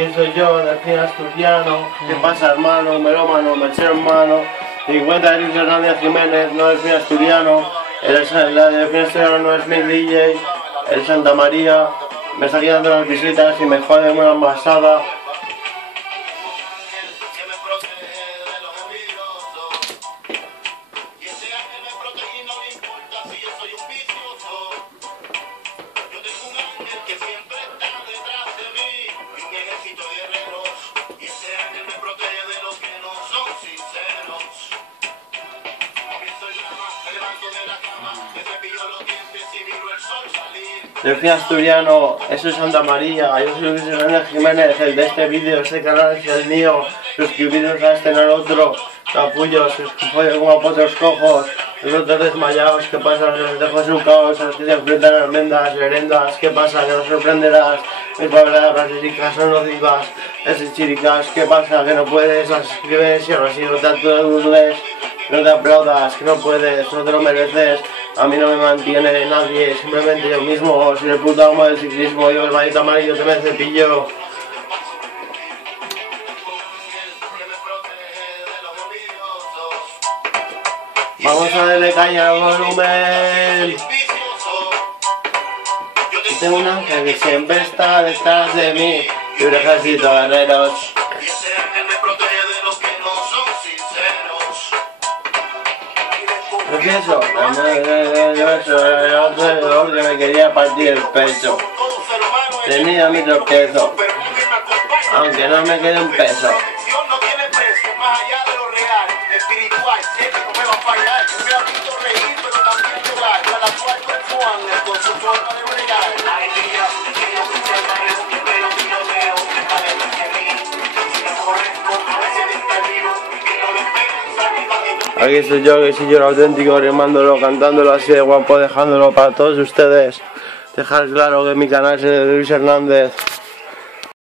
Aquí soy yo, Delfín Asturiano. ¿Qué pasa, hermano? Melómano, mechero hermano. 50 de Luis Hernández Jiménez, no Delfín Asturiano. La Delfín Asturiano no es mi DJ. El Santa María. Me está quitando las visitas y me jode una envasada. Delfín Asturiano, eso es Santa María, yo soy Luis Hernández Jiménez, el de este vídeo, este canal es el mío, suscribiros a este, no al otro, capullos, como a potros cojos, los otros desmayados, ¿qué pasa? Los dejo en un caos, a los que se enfrentan a almendras, lerendas, ¿qué pasa? Que nos sorprenderás, mis palabras chiricas son nocivas, ese chiricas, ¿qué pasa? Que no puedes, las escribes y ahora sí no te aturdes, no te aplaudas, que no puedes, no te lo mereces. A mí no me mantiene nadie, simplemente yo mismo, soy el puto amo del ciclismo, yo el maldito amarillo te me cepillo. Vamos a darle caña al volumen. Y tengo un ángel que siempre está detrás de mí y un ejército de guerreros. Yo pienso, yo que me quería partir el pecho. Tenía mi tropiezo, aunque no me quede un peso. Aquí soy yo, que soy yo el auténtico, rimándolo, cantándolo así de guapo, dejándolo para todos ustedes. Dejar claro que mi canal es el de Luis Hernández.